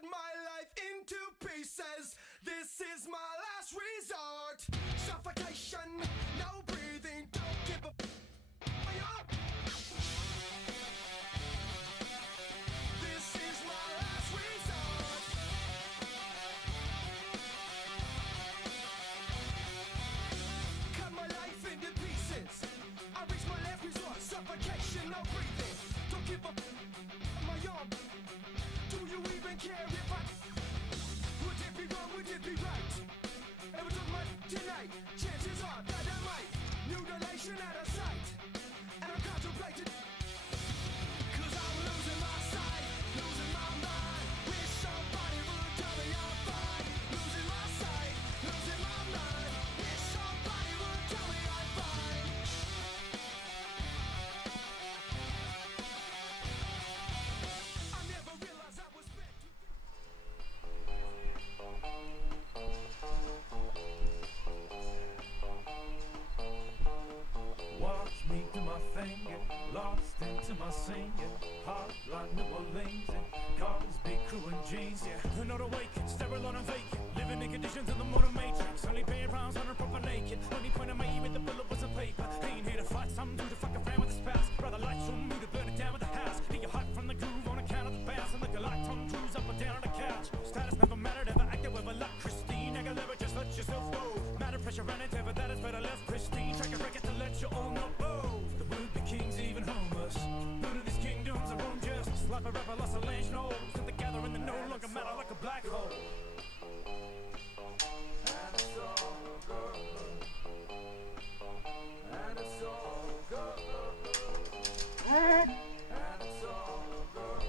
cut my life into pieces. This is my last resort. Suffocation, no breathing, don't give a This is my last resort. Cut my life into pieces. I reach my last resort. Suffocation, no breathing, don't give a my arm. Do you even care if I would it be wrong, would it be right? If I took my tonight, chances are that I might. Mutilation out of sight. And I'm contemplating, cause I'm losing my sight, losing my mind. Wish somebody would tell me I'm fine. Losing my sight, losing my mind. Wish somebody would tell me I'm fine. I never realized I was meant to. Watch me do my thing, get lost into my singing. Hot like New Orleans and cars, big crew and jeans, yeah. They're not awakened, sterile and vacant. Living in conditions of the modern matrix. Only paying rounds on a proper naked. Only point I made with the bullet was a paper. Ain't here to fight some dude to fuck around with his past. Rather lights on me to burn it down with the house. Get your hype from the groove on account of the bass. And look a light on cruise up and down on the couch. Status never mattered, ever acted with a luck. Christine, Aguilera, just let yourself go. Matter pressure and endeavor, that is better left pristine. Track a record to let you all know. Oh, the would-be kings, even homeless. None of these kingdoms are unjust. Like a rapper lost a lynch nose. And together in the no longer matter like a black hole. And it's all good. And it's all good. And it's all good.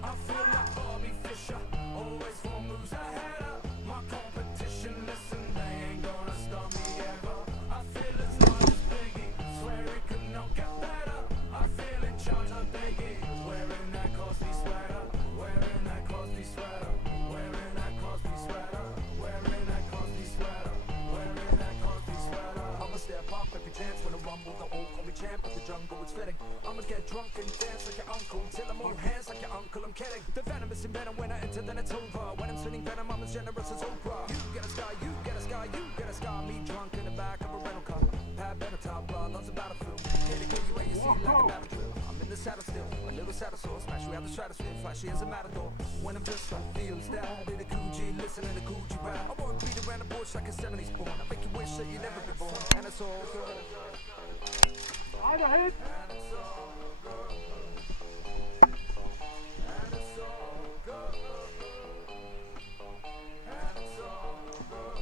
I feel like Bobby Fischer, always 4 moves ahead of my competition. Listen, they ain't gonna stop me ever. I feel as large as Biggie, swear it could not get better. I feel in charge of Biggie, wearing that Cosby sweater, wearing that Cosby sweater, wearing that Cosby sweater, wearing that Cosby sweater, wearing that Cosby sweater. I'ma step up every chance when I rumble. The old call me champ of the jungle, it's fitting. I'ma get drunk and dance like your uncle, till I'm all hands like your uncle. I'm kidding. The venom is in venom when I enter, then it's over. When I'm spinning venom, I'm as generous as Oprah. You get a sky, you get a sky, you get a sky. Me drunk in the back of a rental car. Pat Benatar, blood loves a battlefield. Here to kill you where you see like a battle drill. I'm in the saddle still, a little saddle sore. Smash you out the stratosphere, flashy as a matador. When I'm just like feels that in a Gucci, listening to Gucci rap. I won't beat around the bush like a 70s born. I make you wish that you never been born. And it's all good. Either hit. And it's all good. And it's all good. And it's all good.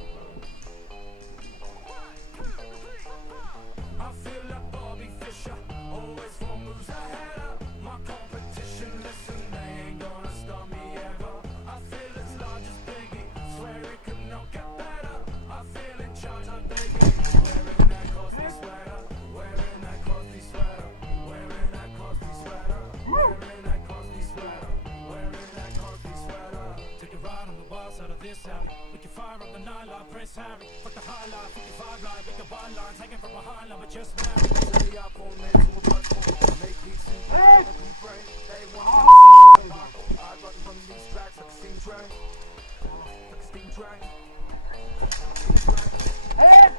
I feel like Bobby Fischer, always 4 moves ahead of my competition. Listen, they ain't gonna stop me ever. I feel as large as Biggie, swear it could not get better. I feel in charge of Biggie, wearing that Cosby sweater, wearing that Cosby sweater, wearing that Cosby sweater, wearing that Cosby sweater, wearing that Cosby sweater. Take a ride on the wild side of this alley. We can fire up the night like Prince Harry. Fuck the high line, 55 line, with the wide line, taken from behind line, but just married. Set me up on men to a blood pool. Make beats and bad, we brain. They wanna come and see my I run these tracks like a steam train. Like a steam train. Hit.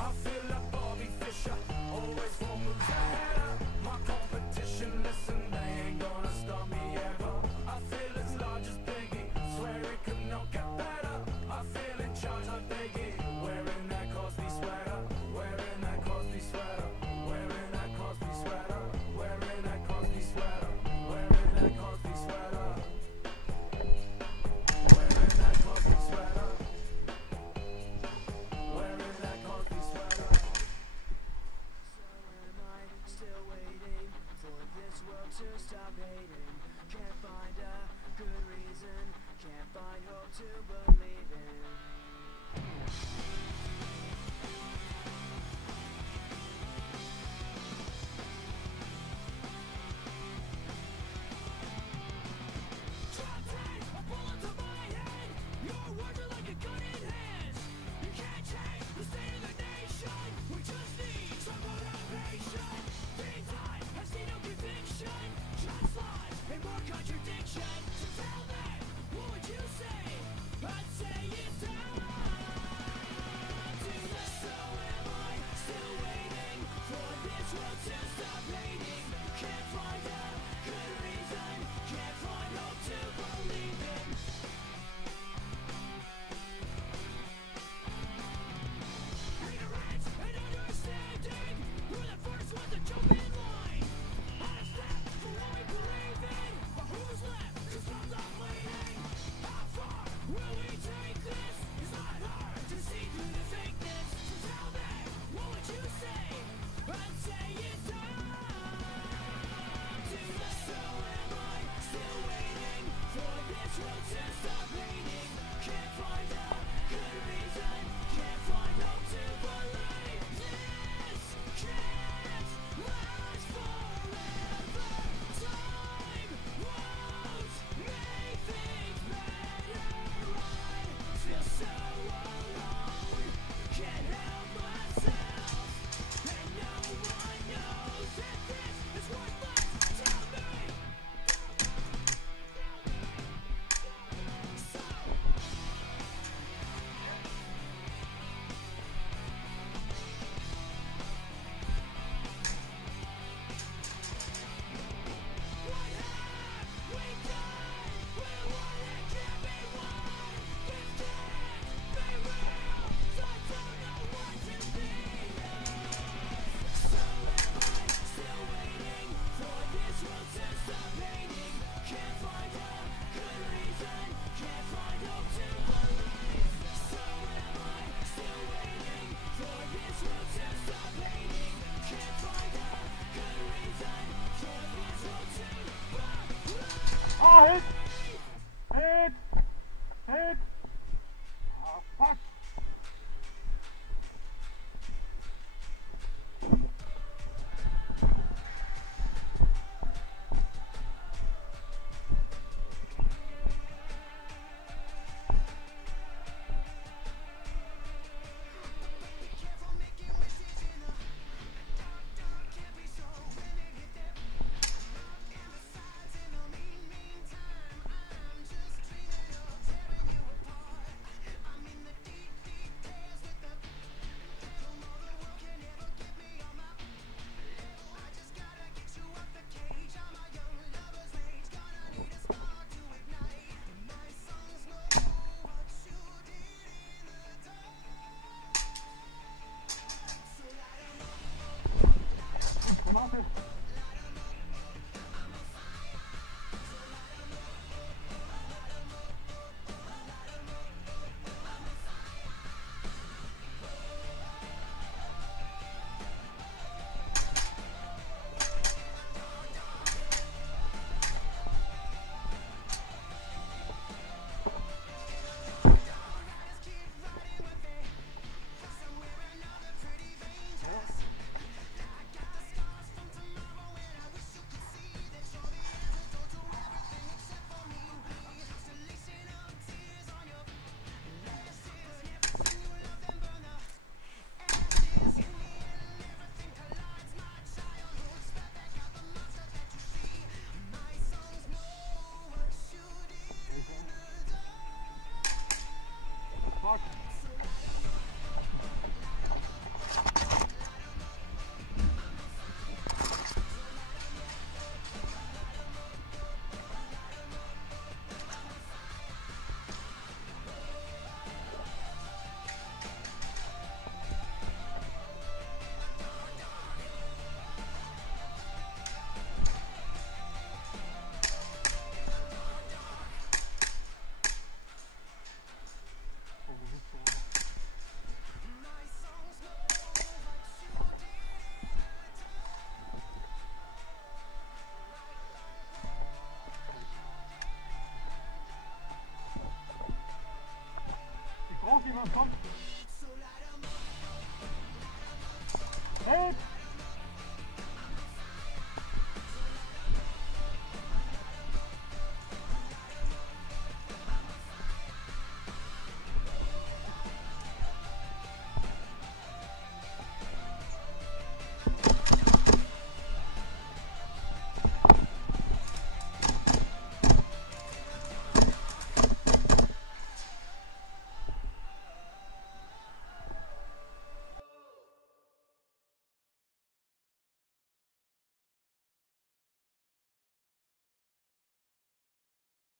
I feel like Bobby Fischer, always 4 moves ahead of my competition. Listen, they ain't gonna stop me ever. I feel as large as Biggie, swear it could not get better. I feel in charge of Biggie, wearing that Cosby sweater, wearing that Cosby sweater, wearing that Cosby sweater, wearing that Cosby sweater, wearing that Cosby sweater, wearing that Cosby sweater, wearing that Cosby sweater. So am I still waiting for this world to stop hating? Can't find a good reason, can't find hope to believe in. Try to take a bullet to my head. You're Kom. Hit.